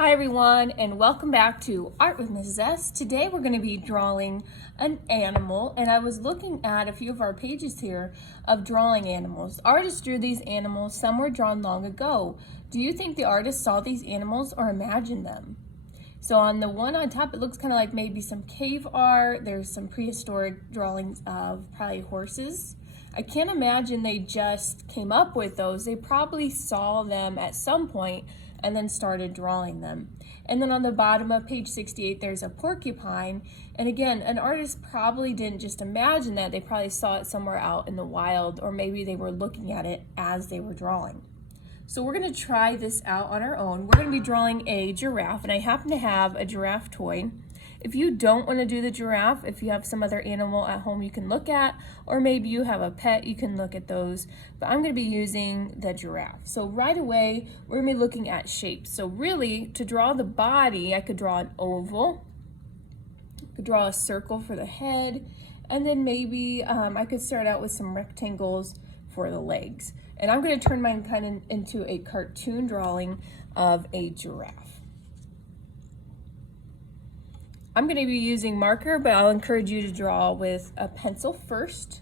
Hi everyone, and welcome back to Art with Mrs. S. Today we're going to be drawing an animal, and I was looking at a few of our pages here of drawing animals. Artists drew these animals, some were drawn long ago. Do you think the artist saw these animals or imagined them? So on the one on top, it looks kind of like maybe some cave art. There's some prehistoric drawings of probably horses. I can't imagine they just came up with those. They probably saw them at some point and then started drawing them. And then on the bottom of page 68, there's a porcupine. And again, an artist probably didn't just imagine that. They probably saw it somewhere out in the wild, or maybe they were looking at it as they were drawing. So we're going to try this out on our own. We're going to be drawing a giraffe, and I happen to have a giraffe toy. If you don't want to do the giraffe, if you have some other animal at home you can look at, or maybe you have a pet, you can look at those. But I'm going to be using the giraffe. So right away, we're going to be looking at shapes. So really, to draw the body, I could draw an oval. I could draw a circle for the head. And then maybe I could start out with some rectangles for the legs. And I'm going to turn mine kind of into a cartoon drawing of a giraffe. I'm going to be using marker, but I'll encourage you to draw with a pencil first.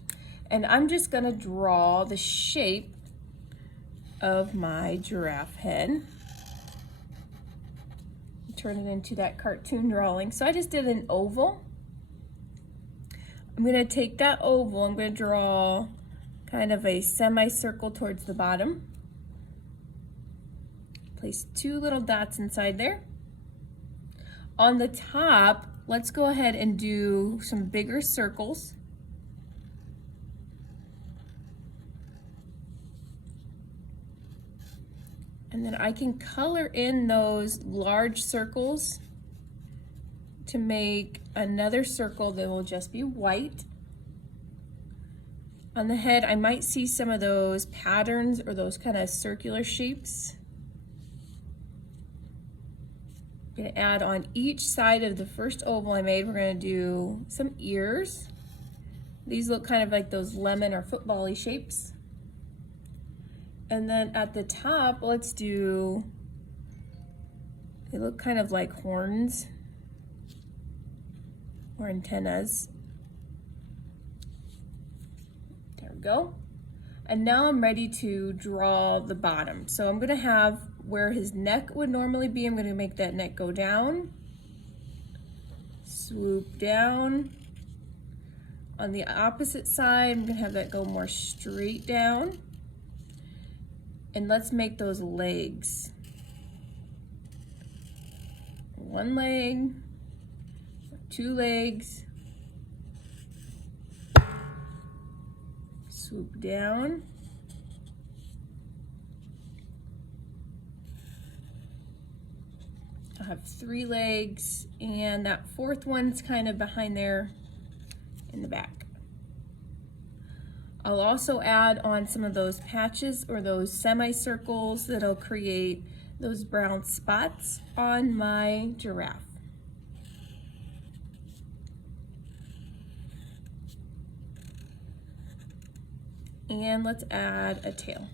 And I'm just going to draw the shape of my giraffe head. Turn it into that cartoon drawing. So I just did an oval. I'm going to take that oval, I'm going to draw kind of a semicircle towards the bottom. Place two little dots inside there. On the top, let's go ahead and do some bigger circles. And then I can color in those large circles to make another circle that will just be white. On the head, I might see some of those patterns or those kind of circular shapes. I'm going to add on each side of the first oval I made, we're going to do some ears. These look kind of like those lemon or football-y shapes. And then at the top, let's do, they look kind of like horns or antennas. There we go. And now I'm ready to draw the bottom. So I'm going to have where his neck would normally be, I'm going to make that neck go down, swoop down. On the opposite side, I'm going to have that go more straight down. And let's make those legs. One leg, two legs, swoop down. I'll have three legs, and that fourth one's kind of behind there in the back. I'll also add on some of those patches or those semicircles that'll create those brown spots on my giraffe. And let's add a tail.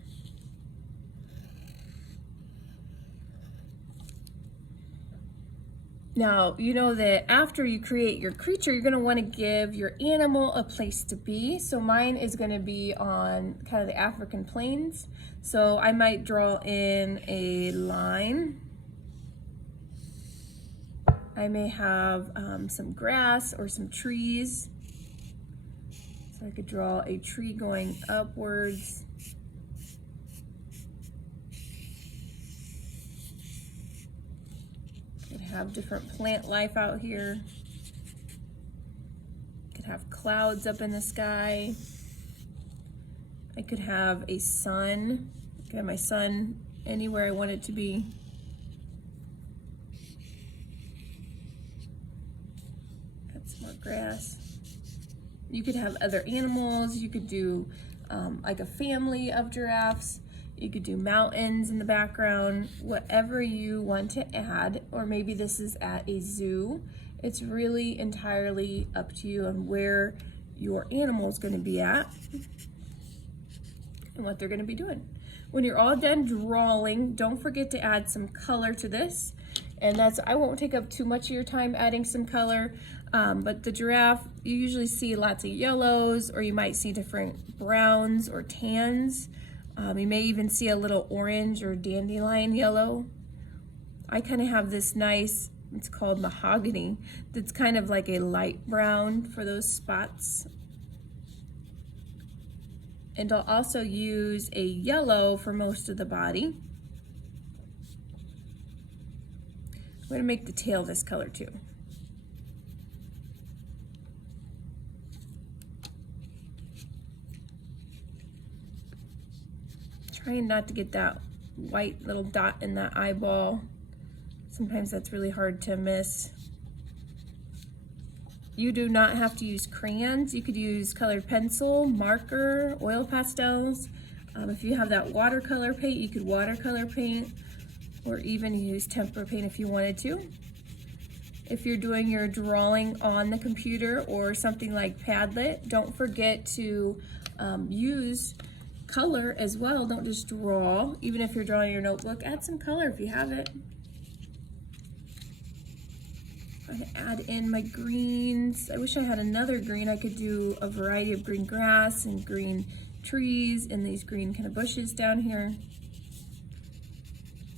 Now, you know that after you create your creature, you're going to want to give your animal a place to be. So mine is going to be on kind of the African plains. So I might draw in a line. I may have some grass or some trees. So I could draw a tree going upwards. Have different plant life out here. Could have clouds up in the sky. I could have a sun. I could have my sun anywhere I want it to be. Add some more grass. You could have other animals. You could do like a family of giraffes. You could do mountains in the background, whatever you want to add, or maybe this is at a zoo. It's really entirely up to you on where your animal is going to be at and what they're going to be doing. When you're all done drawing, don't forget to add some color to this. And I won't take up too much of your time adding some color, but the giraffe, you usually see lots of yellows, or you might see different browns or tans. You may even see a little orange or dandelion yellow. I kind of have this nice, it's called mahogany, that's kind of like a light brown for those spots. And I'll also use a yellow for most of the body. I'm going to make the tail this color too. Trying not to get that white little dot in that eyeball. Sometimes that's really hard to miss. You do not have to use crayons. You could use colored pencil, marker, oil pastels. If you have that watercolor paint, you could watercolor paint, or even use tempera paint if you wanted to. If you're doing your drawing on the computer or something like Padlet, don't forget to use color as well. Don't just draw. Even if you're drawing your notebook, add some color if you have it. I'm gonna add in my greens. I wish I had another green. I could do a variety of green grass and green trees and these green kind of bushes down here.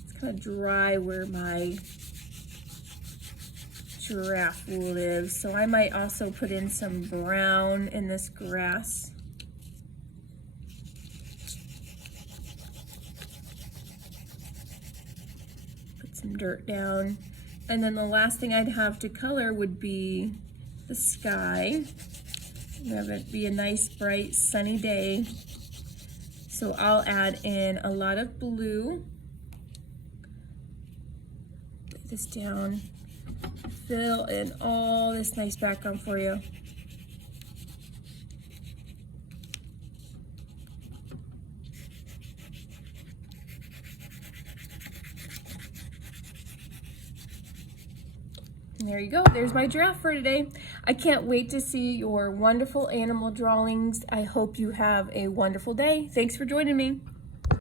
It's kind of dry where my giraffe lives, so I might also put in some brown in this grass. Put some dirt down. And then the last thing I'd have to color would be the sky. Have it be a nice, bright, sunny day. So I'll add in a lot of blue. Put this down. Fill in all this nice background for you. And there you go, there's my giraffe for today. I can't wait to see your wonderful animal drawings. I hope you have a wonderful day. Thanks for joining me.